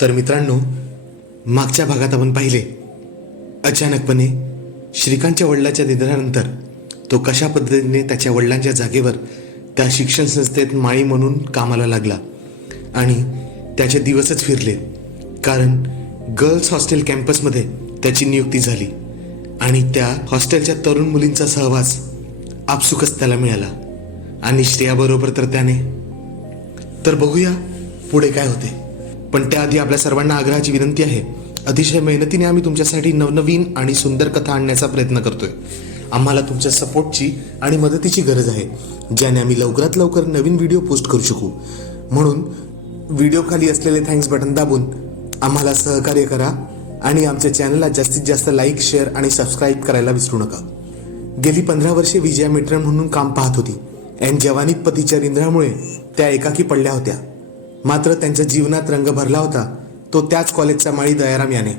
तर मित्रांनो, मागच्या भागात आपण पाहिले अचानकपणे श्रीकांतच्या वडिलांच्या निधनानंतर तो कशा पद्धतीने त्याच्या वडिलांच्या जागेवर त्या शिक्षण संस्थेत माळी म्हणून कामाला लागला आणि त्याचे दिवसच फिरले, कारण गर्ल्स हॉस्टेल कॅम्पसमध्ये त्याची नियुक्ती झाली आणि त्या हॉस्टेलच्या तरुण मुलींचा सहवास आपसुकच त्याला मिळाला आणि श्रेयाबरोबर तर त्याने. तर बघूया पुढे काय होते. पण त्याआधी आपल्या सर्वांना आग्रहाची विनंती आहे, अतिशय मेहनतीने आम्ही तुमच्यासाठी नवनवीन आणि सुंदर कथा आणण्याचा प्रयत्न करतोय. आम्हाला तुमच्या सपोर्टची आणि मदतीची गरज आहे, ज्याने आम्ही लवकरात लवकर नवीन व्हिडिओ पोस्ट करू शकू. म्हणून व्हिडिओ खाली असलेले थँक्स बटन दाबून आम्हाला सहकार्य करा आणि आमच्या चॅनलला जास्तीत जास्त लाईक, शेअर आणि सबस्क्राईब करायला विसरू नका. गेली 15 वर्षे विजया मेट्रन म्हणून काम पाहत होती. ऐन जवानीत पतीच्या रिंद्रामुळे त्या एकाकी पडल्या होत्या. मात्र त्यांच्या जीवनात रंग भरला होता तो त्याच कॉलेजचा माळी दयाराम याने.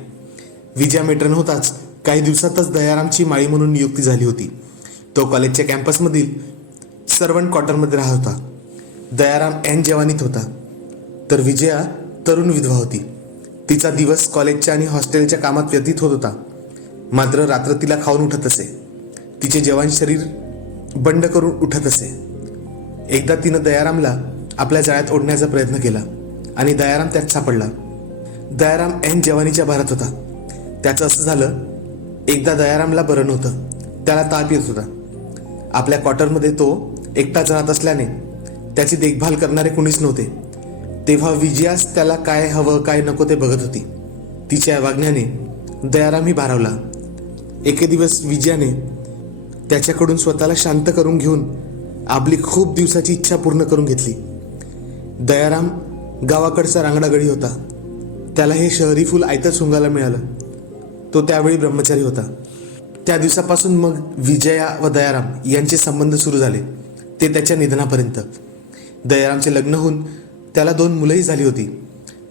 विजया मेट्रन होताच काही दिवसातच दयारामची माळी म्हणून नियुक्ती झाली होती. तो कॉलेजच्या कॅम्पसमधील सर्वंट क्वार्टरमध्ये राहत होता. दयाराम ऐन जवानीत होता, तर विजया तरुण विधवा होती. तिचा दिवस कॉलेजच्या आणि हॉस्टेलच्या कामात व्यतीत होत होता. मात्र रात्र तिला खाऊन उठत असे. तिचे जवान शरीर बंड करून उठत असे. एकदा तिनं दयारामला आपल्या जाळ्यात ओढण्याचा प्रयत्न केला आणि दयाराम त्यात सापडला. दयाराम ऐन जवानीच्या भारात होता. त्याचं असं झालं, एकदा दयारामला बरं नव्हतं. त्याला ताप येत होता. आपल्या क्वार्टरमध्ये तो एकटाच राहत असल्याने त्याची देखभाल करणारे कुणीच नव्हते. तेव्हा विजयास त्याला काय हवं काय नको ते बघत होती. तिच्या वागण्याने दयारामही भारावला. एके दिवस विजयाने त्याच्याकडून स्वतःला शांत करून घेऊन आपली खूप दिवसाची इच्छा पूर्ण करून घेतली. दयाराम गावाकडचा रांगडा गडी होता. त्याला हे शहरी फूल आयतं सुंगायला मिळालं. तो त्यावेळी ब्रह्मचारी होता. त्या दिवसापासून मग विजया व दयाराम यांचे संबंध सुरू झाले, ते त्याच्या निधनापर्यंत. दयारामचे लग्न होऊन त्याला 2 मुलंही झाली होती.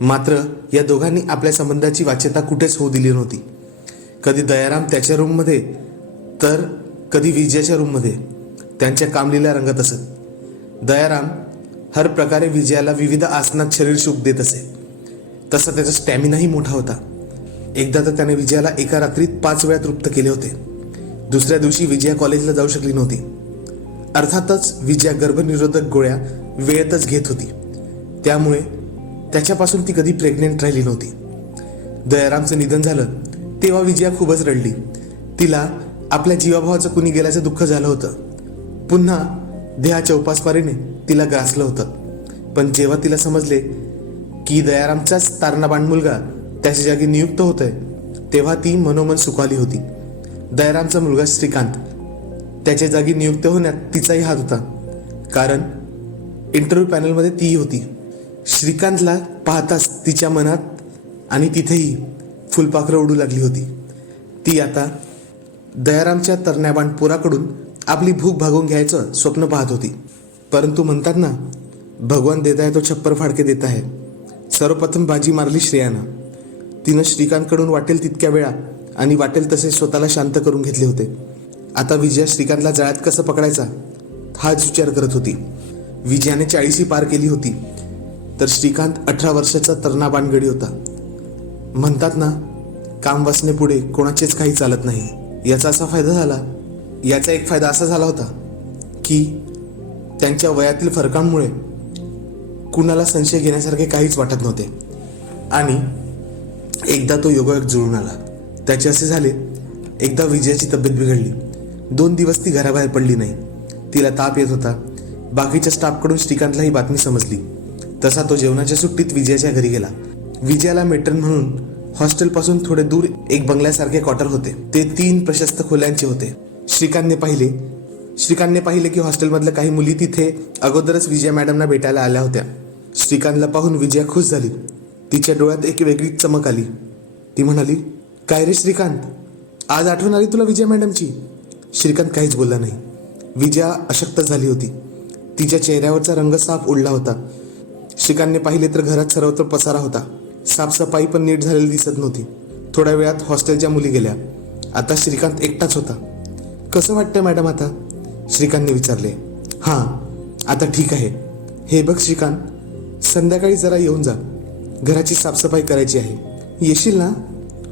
मात्र या दोघांनी आपल्या संबंधाची वाच्यता कुठेच होऊ दिली नव्हती. कधी दयाराम त्याच्या रूममध्ये तर कधी विजयाच्या रूममध्ये त्यांच्या कामलीला रंगत असत. दयाराम हर प्रकारे विजयाला विविध आसनात शरीर सुख देत असे. तसा त्याचा स्टॅमिनाही मोठा होता. एकदा तर त्याने विजयाला एका रात्रीत 5 वेळा तृप्त केले होते. दुसऱ्या दिवशी विजया कॉलेजला जाऊ शकली नव्हती. अर्थातच विजया गर्भनिरोधक गोळ्या वेळेतच घेत होती, त्यामुळे त्याच्यापासून ती कधी प्रेग्नेंट राहिली नव्हती. दयारामचं निधन झालं तेव्हा विजया खूपच रडली. तिला आपल्या जीवाभावाचं कुणी गेल्याचं दुःख झालं होतं. पुन्हा देहाच्या उपासमारीने तिला ग्रासलं होतं. पण जेव्हा तिला समजले की दयारामचाच तारणाबाण मुलगा त्याच्या जागी नियुक्त होतोय, तेव्हा ती मनोमन सुखावली होती. दयारामचा मुलगा श्रीकांत त्याच्या जागी नियुक्त होण्यात तिचाही हात होता, कारण इंटरव्ह्यू पॅनलमध्ये तीही होती. श्रीकांतला पाहताच तिच्या मनात आणि तिथेही फुलपाखरं उडू लागली होती. ती आता दयारामच्या तरण्याबाण पोराकडून आपली भूक भागवून घ्यायचं स्वप्न पाहत होती. परंतु म्हणतात ना, भगवान देत आहे तो छप्पर फाडके देत आहे. सर्वप्रथम बाजी मारली श्रेयानं. तिनं श्रीकांतकडून वाटेल तितक्या वेळा आणि वाटेल तसे स्वतःला शांत करून घेतले होते. आता विजया श्रीकांतला जाळ्यात कसं पकडायचा हाच विचार करत होती. विजयाने 40 पार केली होती, तर श्रीकांत 18 वर्षाचा तरणाबाणगडी होता. म्हणतात ना, काम वासनेपुढे कोणाचेच काही चालत नाही. याचा एक फायदा असा झाला होता की त्यांच्या वयातील फरकांमुळे कुणाला संशय घेण्यासारखे काहीच वाटत नव्हते. आणि एकदा तो योगायोग जुळून आला. त्याचे असे झाले, एकदा विजयाची तब्येत बिघडली. 2 दिवस ती घराबाहेर पडली नाही. तिला ताप येत होता. बाकीच्या स्टाफकडून श्रीकांतला ही बातमी समजली. तसा तो जेवणाच्या सुट्टीत विजयाच्या घरी गेला. विजयाला मेट्रन म्हणून हॉस्टेलपासून थोडे दूर एक बंगल्यासारखे क्वार्टर होते. ते 3 प्रशस्त खोल्यांचे होते. श्रीकांतने पाहिले की हॉस्टेलमधल्या काही मुली तिथे अगोदरच विजया मॅडमना भेटायला आल्या होत्या. श्रीकांतला पाहून विजया खुश झाली. तिच्या डोळ्यात एक वेगळीच चमक आली. ती म्हणाली, काय रे श्रीकांत, आज आठवण आली तुला विजया मॅडमची? श्रीकांत काहीच बोलला नाही. विजया अशक्त झाली होती. तिच्या चेहऱ्यावरचा रंग साफ उडला होता. श्रीकांतने पाहिले तर घरात सर्वत्र पसारा होता. साफसफाई पण नीट झालेली दिसत नव्हती. थोड्या वेळात हॉस्टेलच्या मुली गेल्या. आता श्रीकांत एकटाच होता. कसं वाटतंय मॅडम आता? श्रीकांतने विचारले. हां, आता ठीक आहे. हे बघ श्रीकांत, संध्याकाळी जरा येऊन जा. घराची साफसफाई करायची आहे, येशील ना?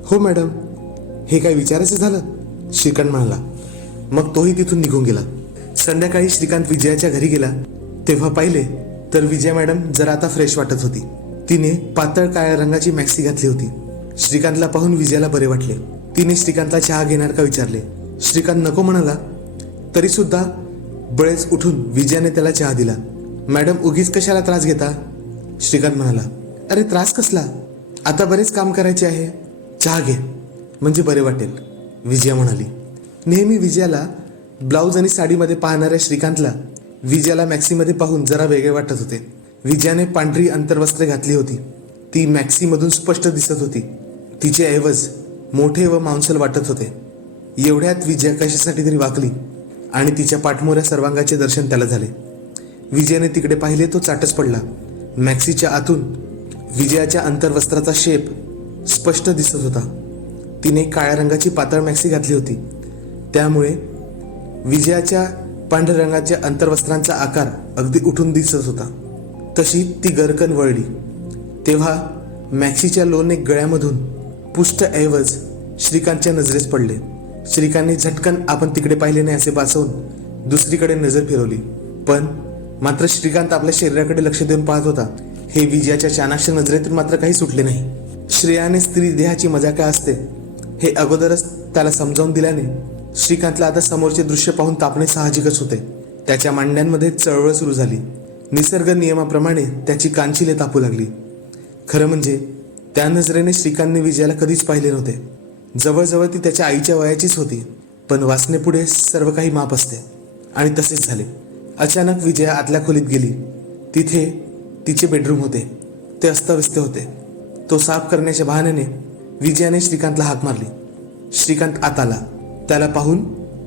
हो मॅडम. हे काय विचारायचं झालं? श्रीकांत म्हणाला. मग तोही तिथून निघून गेला. संध्याकाळी श्रीकांत विजयाच्या घरी गेला तेव्हा पाहिले तर विजया मॅडम जरा आता फ्रेश वाटत होती. तिने पातळ काळ्या रंगाची मॅक्सी घातली होती. श्रीकांतला पाहून विजयाला बरे वाटले. तिने श्रीकांतला चहा घेणार का विचारले. श्रीकांत नको म्हणाला. तरी सुद्धा बळेच उठून विजयाने त्याला चहा दिला. मॅडम उगीच कशाला त्रास घेता? श्रीकांत म्हणाला. अरे त्रास कसला, आता बरेच काम करायचे आहे. चहा घे म्हणजे बरे वाटेल, विजया म्हणाली. नेहमी विजयाला ब्लाऊज आणि साडीमध्ये पाहणाऱ्या श्रीकांतला विजयाला मॅक्सीमध्ये पाहून जरा वेगळे वाटत होते. विजयाने पांढरी अंतर्वस्त्रे घातली होती. ती मॅक्सीमधून स्पष्ट दिसत होती. तिचे ऐवज मोठे व मांसल वाटत होते. एवढ्यात विजया कशासाठी तरी वाकली आणि तिच्या पाठमोऱ्या सर्वांगाचे दर्शन त्याला झाले. विजयाने तिकडे पाहिले तो चाटच पडला. मॅक्सीच्या आतून विजयाच्या अंतर्वस्त्राचा शेप स्पष्ट दिसत होता. तिने काळ्या रंगाची पातळ मॅक्सी घातली होती, त्यामुळे विजयाच्या पांढऱ्या रंगाच्या अंतर्वस्त्रांचा आकार अगदी उठून दिसत होता. तशी ती गरकन वळली तेव्हा मॅक्सीच्या लोणे गळ्यामधून पुष्टऐवज श्रीकांतच्या नजरेस पडले. श्रीकांतने झटकन आपण तिकडे पाहिले नाही असे भासवून दुसरीकडे नजर फिरवली. पण मात्र श्रीकांत आपल्या शरीराकडे लक्ष देऊन पाहत होता. हे विजयाच्या चाणाक्ष नजरेतून मात्र काही सुटले नाही. श्रेयाने स्त्री देहाची मजा काय असते हे अगोदरच त्याला समजावून दिल्याने श्रीकांतला आता समोरचे दृश्य पाहून तापणे साहजिकच होते. त्याच्या मांड्यांमध्ये चळवळ सुरू झाली. निसर्ग नियमाप्रमाणे त्याची कानशिले तापू लागली. खरं म्हणजे त्या नजरेने श्रीकांतने विजयाला कधीच पाहिले नव्हते. जवळजवळ ती त्याच्या आईच्या वयाचीच होती. पण वासनेपुढे सर्व काही माप असते आणि तसेच झाले. अचानक विजया आतल्या खोलीत गेली. तिथे तिचे बेडरूम होते. ते अस्तव्यस्त होते. तो साफ करण्याच्या बहाण्याने विजयाने श्रीकांतला हाक मारली. श्रीकांत आत आला. त्याला पाहून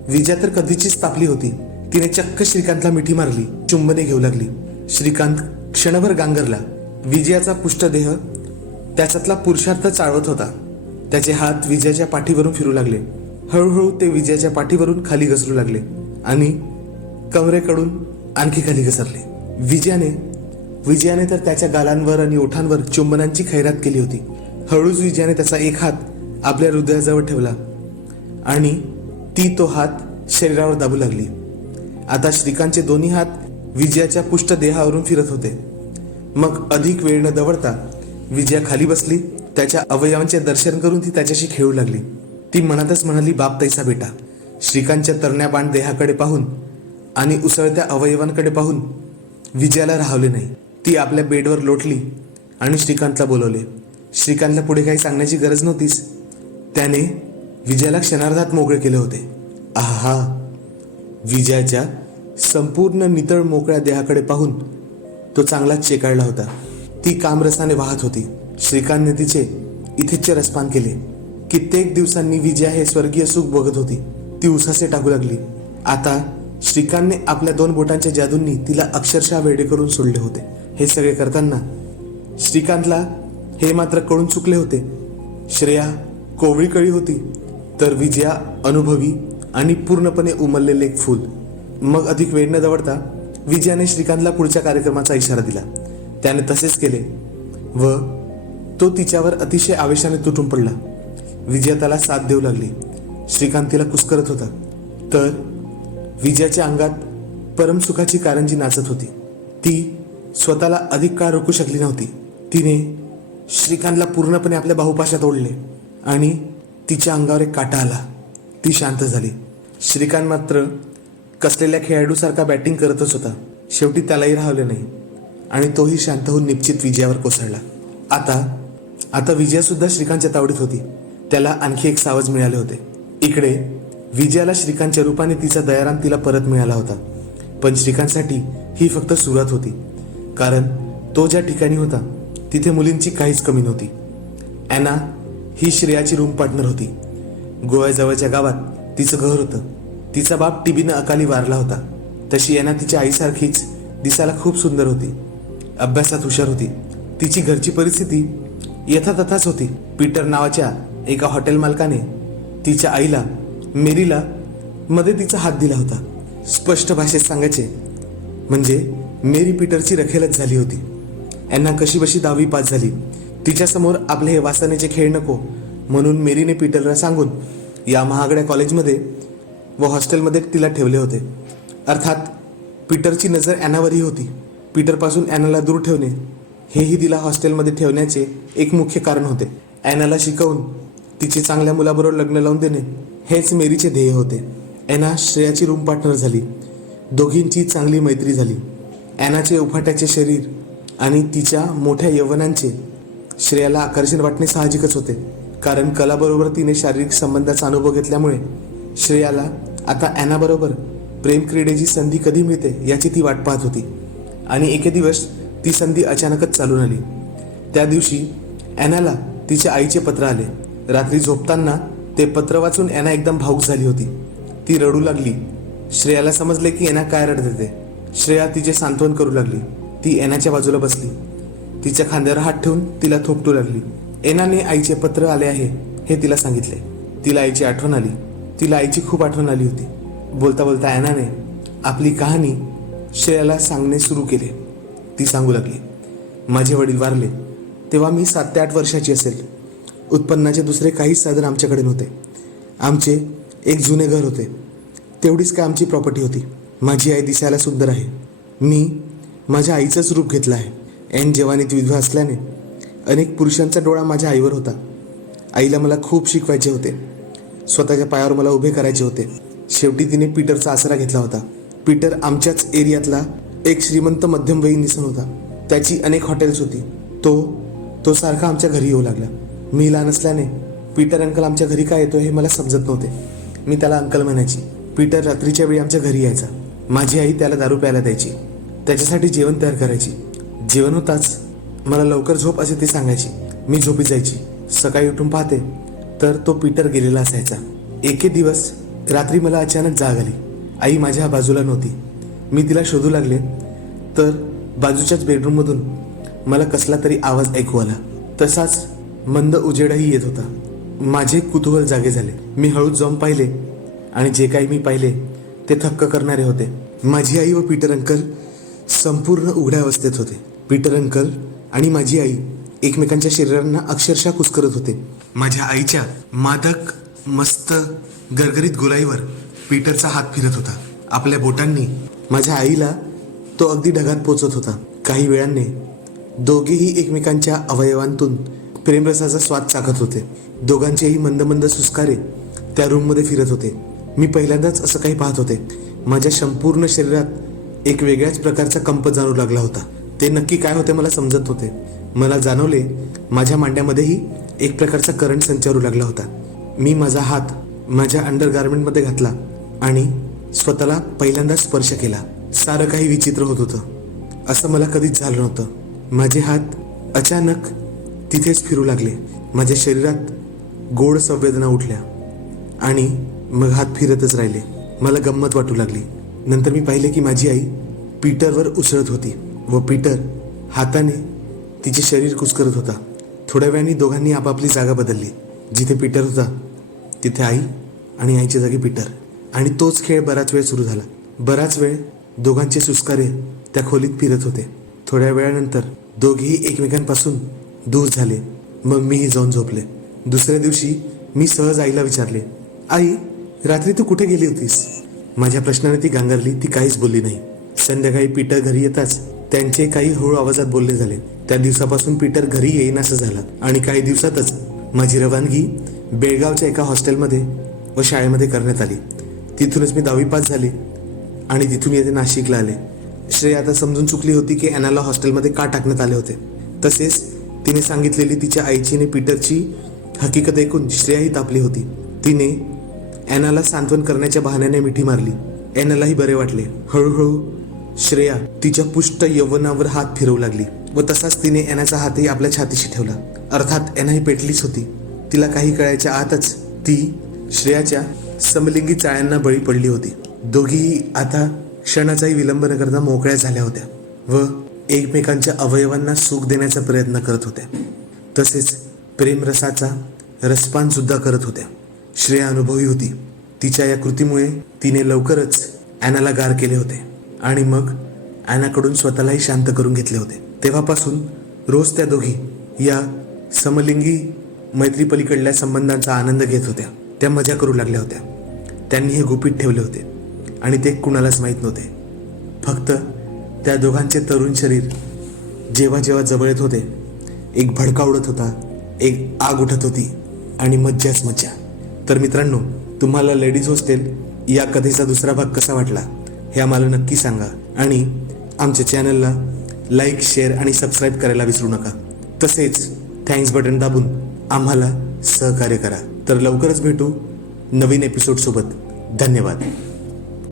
विजया तर कधीचीच तापली होती. तिने चक्क श्रीकांतला मिठी मारली, चुंबने घेऊ लागली. श्रीकांत क्षणभर गांगरला. विजयाचा पुष्टदेह त्याच्यातला पुरुषार्थ चाळवत होता. त्याचे हात विजयाच्या पाठीवरून फिरू लागले. हळूहळू ते विजयाच्या पाठीवरून खाली घसरू लागले आणि कमरेकडून आणखी खाली घसरले. विजयाने तर त्याच्या गालांवर आणि ओठांवर चुंबनांची खैरात केली होती. हळूच विजयाने त्याचा एक हात आपल्या हृदयाजवळ ठेवला आणि ती तो हात शरीरावर दाबू लागली. आता श्रीकांतचे दोन्ही हात विजयाच्या पुष्ट देहावरून फिरत होते. मग अधिक वेळ न दवडता विजया खाली बसली. त्याच्या अवयवांचे दर्शन करून ती त्याच्याशी खेळू लागली. ती मनातच म्हणाली, बाप तैसा बेटा. श्रीकांतच्या तरण्या बाण देहाकडे पाहून आणि उसळत्या अवयवांकडे पाहून विजयाला राहवले नाही. ती आपल्या बेडवर लोटली आणि श्रीकांतला बोलवले. श्रीकांतला पुढे काही सांगण्याची गरज नव्हतीच. त्याने विजयाला क्षणार्धात मोकळे केले होते. आहा, विजयाच्या संपूर्ण नितळ मोकळ्या देहाकडे पाहून तो चांगलाच चेकाळला होता. ती कामरसाने वाहत होती. श्रीकांतने तिचे इथेच रसपान केले. कित्येक दिवसांनी विजया हे स्वर्गीय सुख बघत होती. ती उसासे टाकू लागली. आता श्रीकांतने आपल्या 2 बोटांच्या जादूंनी तिला अक्षरशः वेडे करून सोडले होते. हे सगळे करताना श्रीकांतला हे मात्र कळून चुकले होते. श्रेया कोवळी कळी होती, तर विजया अनुभवी आणि पूर्णपणे उमललेले एक फूल. मग अधिक वेळ न दवडता विजयाने श्रीकांतला पुढच्या कार्यक्रमाचा इशारा दिला. त्याने तसेच केले व तो तिच्यावर अतिशय आवेशाने तुटून पडला. विजया त्याला साथ देऊ लागली. श्रीकांत तिला कुस्करत होता, तर विजयाच्या अंगात परमसुखाची कारंजी नाचत होती. ती स्वतःला अधिक काळ रोखू शकली नव्हती. तिने श्रीकांतला पूर्णपणे आपल्या बाहुपाशात ओढले आणि तिच्या अंगावर एक काटा आला. ती शांत झाली. श्रीकांत मात्र कसलेल्या खेळाडूसारखा बॅटिंग करतच होता. शेवटी त्यालाही राहवले नाही आणि तोही शांत होऊन निश्चित विजयावर कोसळला. आता विजया सुद्धा श्रीकांतच्या तावडीत होती. त्याला आणखी एक सावज मिळाले होते. इकडे विजयाला श्रीकांतच्या रूपाने तिचा दयाराम तिला परत मिळाला होता. पण श्रीकांतसाठी ही फक्त सुरुवात होती, कारण तो ज्या ठिकाणी होता तिथे मुलींची काहीच कमी नव्हती. ॲना ही श्रेयाची रूम पार्टनर होती. गोव्याजवळच्या गावात तिचं घर होतं. तिचा बाप टीबीनं अकाली वारला होता. तशी ॲना तिच्या आईसारखीच दिसायला खूप सुंदर होती. अभ्यासात हुशार होती. तिची घरची परिस्थिती यथातथाच होती. पीटर नावाच्या एका हॉटेल मालकाने तिच्या आईला मेरीला मदतीचा हात दिला होता. स्पष्ट भाषेत सांगायचे म्हणजे मेरी पीटरची रखेलच झाली होती. ॲना कशीबशी 10वी पास झाली. तिच्यासमोर आपले हे वासनेचे खेळ नको म्हणून मेरीने पीटरला सांगून या महागड्या कॉलेजमध्ये व हॉस्टेलमध्ये तिला ठेवले होते. अर्थात पीटरची नजर ॲनावरही होती. पीटरपासून ॲनाला दूर ठेवणे हेही तिला हॉस्टेलमध्ये ठेवण्याचे एक मुख्य कारण होते. ॲनाला शिकवून तिचे चांगल्या मुलाबरोबर लग्न लावून देणे हेच मेरीचे ध्येय होते. ॲना श्रेयाची रूम पार्टनर झाली. दोघींची चांगली मैत्री झाली. ॲनाचे उफाट्याचे शरीर आणि तिच्या मोठ्या यौवनांचे श्रेयाला आकर्षण वाटणे साहजिकच होते, कारण कलाबरोबर तिने शारीरिक संबंधाचा अनुभव घेतल्यामुळे श्रेयाला आता ॲनाबरोबर प्रेम क्रीडेची संधी कधी मिळते याची ती वाट पाहत होती. आणि एके दिवस ती संधी अचानकच चालून आली. त्या दिवशी ॲनाला तिच्या आईचे पत्र आले. रात्री झोपताना ते पत्र वाचून ॲना एकदम भावूक झाली होती. ती रडू लागली. श्रेयाला समजले की ॲना काय रडत होते. श्रेया तिचे सांत्वन करू लागली. ती ॲनाच्या बाजूला बसली. तिच्या खांद्यावर हात ठेवून तिला थोपटू लागली. ॲनाने आईचे पत्र आले आहे हे तिला सांगितले. तिला आईची आठवण आली. तिला आईची खूप आठवण आली होती. बोलता बोलता ॲनाने आपली कहाणी श्रेयाला सांगणे सुरू केले. ती सांगू लागली, माझे वडील वारले तेव्हा मी 7 ते 8 वर्षाची असेल. उत्पन्नाचे दुसरे काहीच साधन आमच्याकडे नव्हते. आमचे एक जुने घर होते. तेवढीच काय आमची प्रॉपर्टी होती. माझी आई दिसायला सुंदर आहे. मी माझ्या आईचंच रूप घेतलं आहे. ऐन जवानीत विधवा असल्याने अनेक पुरुषांचा डोळा माझ्या आईवर होता. आईला मला खूप शिकवायचे होते. स्वतःच्या पायावर मला उभे करायचे होते. शेवटी तिने पीटरचा आसरा घेतला होता. पीटर आमच्याच एरियातला एक श्रीमंत मध्यमवयीन निसन होता. त्याची अनेक हॉटेल्स होती. तो सारखा आमच्या घरी येऊ लागला. मी लहान असल्याने पीटर अंकल आमच्या घरी काय येतो हे मला समजत नव्हते. मी त्याला अंकल म्हणायची. पीटर रात्रीच्या वेळी आमच्या घरी यायचा. माझी आई त्याला दारू प्यायला द्यायची. त्याच्यासाठी जेवण तयार करायची. जेवण होताच मला लवकर झोप असे ते सांगायची. मी झोपी जायची. सकाळी उठून पाहते तर तो पीटर गेलेला असायचा. एके दिवस रात्री मला अचानक जाग आली. आई माझ्या बाजूला नव्हती. मी तिला शोधू लागले तर बाजूच्याच बेडरूममधून मला कसला तरी आवाज ऐकू आला. तसाच मंद उजेडही येत होता. माझे कुतूहल जागे झाले. मी हळूच जाऊन पाहिले आणि जे काही मी पाहिले ते थक्क करणारे होते. माझी आई व पीटर अंकल संपूर्ण उघड्या अवस्थेत होते. पीटर अंकल आणि माझी आई एकमेकांच्या शरीरांना अक्षरशः कुस्करत होते. माझ्या आईच्या मादक मस्त गरगरीत गोलाईवर पीटरचा हात फिरत होता. आपल्या बोटांनी माझ्या आईला तो अगदी ढगात पोचत होता. काही वेळाने दोघेही एकमेकांच्या अवयवांतून प्रेमरसाचा स्वाद चाखत होते. दोघांचेही मंद मंद सुस्कारे त्या रूममध्ये फिरत होते. मी पहिल्यांदाच असं काही पाहत होते. माझ्या संपूर्ण शरीरात एक वेगळ्याच प्रकारचा कंप जाणू लागला होता. ते नक्की काय होते मला समजत होते. मला जाणवले माझ्या मांड्यामध्येही एक प्रकारचा करंट संचारू लागला होता. मी माझा हात माझ्या अंडरगार्मेंटमध्ये घातला आणि स्वतःला पहिल्यांदा स्पर्श केला. सारं काही विचित्र होत होतं. असं मला कधीच झालं नव्हतं. माझे हात अचानक तिथेच फिरू लागले. माझ्या शरीरात गोड संवेदना उठल्या आणि मग हात फिरतच राहिले. मला गंमत वाटू लागली. नंतर मी पाहिले की माझी आई पीटरवर उसळत होती व पीटर हाताने तिचे शरीर कुस्करत होता. थोड्या वेळाने दोघांनी आपापली जागा बदलली. जिथे पीटर होता तिथे आई आणि आईच्या जागी पीटर. आणि तोच खेळ बराच वेळ सुरू झाला. बराच वेळ दोघांचे सुस्कारे त्या खोलीत फिरत होते. थोड्या वेळानंतर दोघेही एकमेकांपासून दूर झाले. मग मीही जाऊन झोपले. दुसऱ्या दिवशी मी सहज आईला विचारले, आई रात्री तू कुठे गेली होतीस? माझ्या प्रश्नाने ती गांगरली. ती काहीच बोलली नाही. संध्याकाळी पीटर घरी येताच त्यांचे काही हळू आवाजात बोलणे झाले. त्या दिवसापासून पीटर घरी येईनासं झाला आणि काही दिवसातच माझी रवानगी बेळगावच्या एका हॉस्टेलमध्ये व शाळेमध्ये करण्यात आली. तिथूनच मी 10वी पास झाले आणि तिथून येथे नाशिकला आले. श्रेया आता समजून चुकली होती की ॲनाला हॉस्टेलमध्ये का टाकण्यात आले होते. तसेच तिने सांगितलेली तिच्या आईची आणि पीटरची हकीकत ऐकून श्रेयाही तापली होती. तिने ॲनाला सांत्वन करण्याच्या बहाण्याने मिठी मारली. ॲनालाही बरे वाटले. हळूहळू श्रेया तिच्या पुष्ट यौवनावर हात फिरवू लागली व तसाच तिने ॲनाचा हातही आपल्या छातीशी ठेवला. अर्थात ॲना ही पेटलीच होती. तिला काही कळायच्या आतच ती श्रेयाच्या समलिंगी चाळ्यांना बळी पडली होती. दोघीही आता क्षणाचाही विलंब न करता मोकळ्या झाल्या होत्या व एकमेकांच्या अवयवांना सुख देण्याचा प्रयत्न करत होत्या. तसेच प्रेमरसाचा रसपान सुद्धा करत होत्या. श्रेया अनुभवी होती. तिच्या या कृतीमुळे तिने लवकरच ॲनाला गार केले होते आणि मग ॲनाकडून स्वतःलाही शांत करून घेतले होते. तेव्हापासून रोज त्या दोघी या समलिंगी मैत्री पलीकडल्या संबंधांचा आनंद घेत होत्या. त्या मजा करू लागल्या होत्या. त्यांनी हे गुपित ठेवले होते आणि ते कुणालाच माहीत नव्हते. फक्त त्या दोघांचे तरुण शरीर जेव्हा जेव्हा जवळ येत होते, एक भडका उडत होता, एक आग उठत होती आणि मज्जाच मज्जा. तर मित्रांनो, तुम्हाला लेडीज हॉस्टेल या कथेचा दुसरा भाग कसा वाटला हे आम्हाला नक्की सांगा आणि आमच्या चॅनलला लाईक, शेअर आणि सबस्क्राईब करायला विसरू नका. तसेच थँक्स बटन दाबून आम्हाला सहकार्य करा. तर लवकरच भेटू नवीन एपिसोडसोबत. धन्यवाद.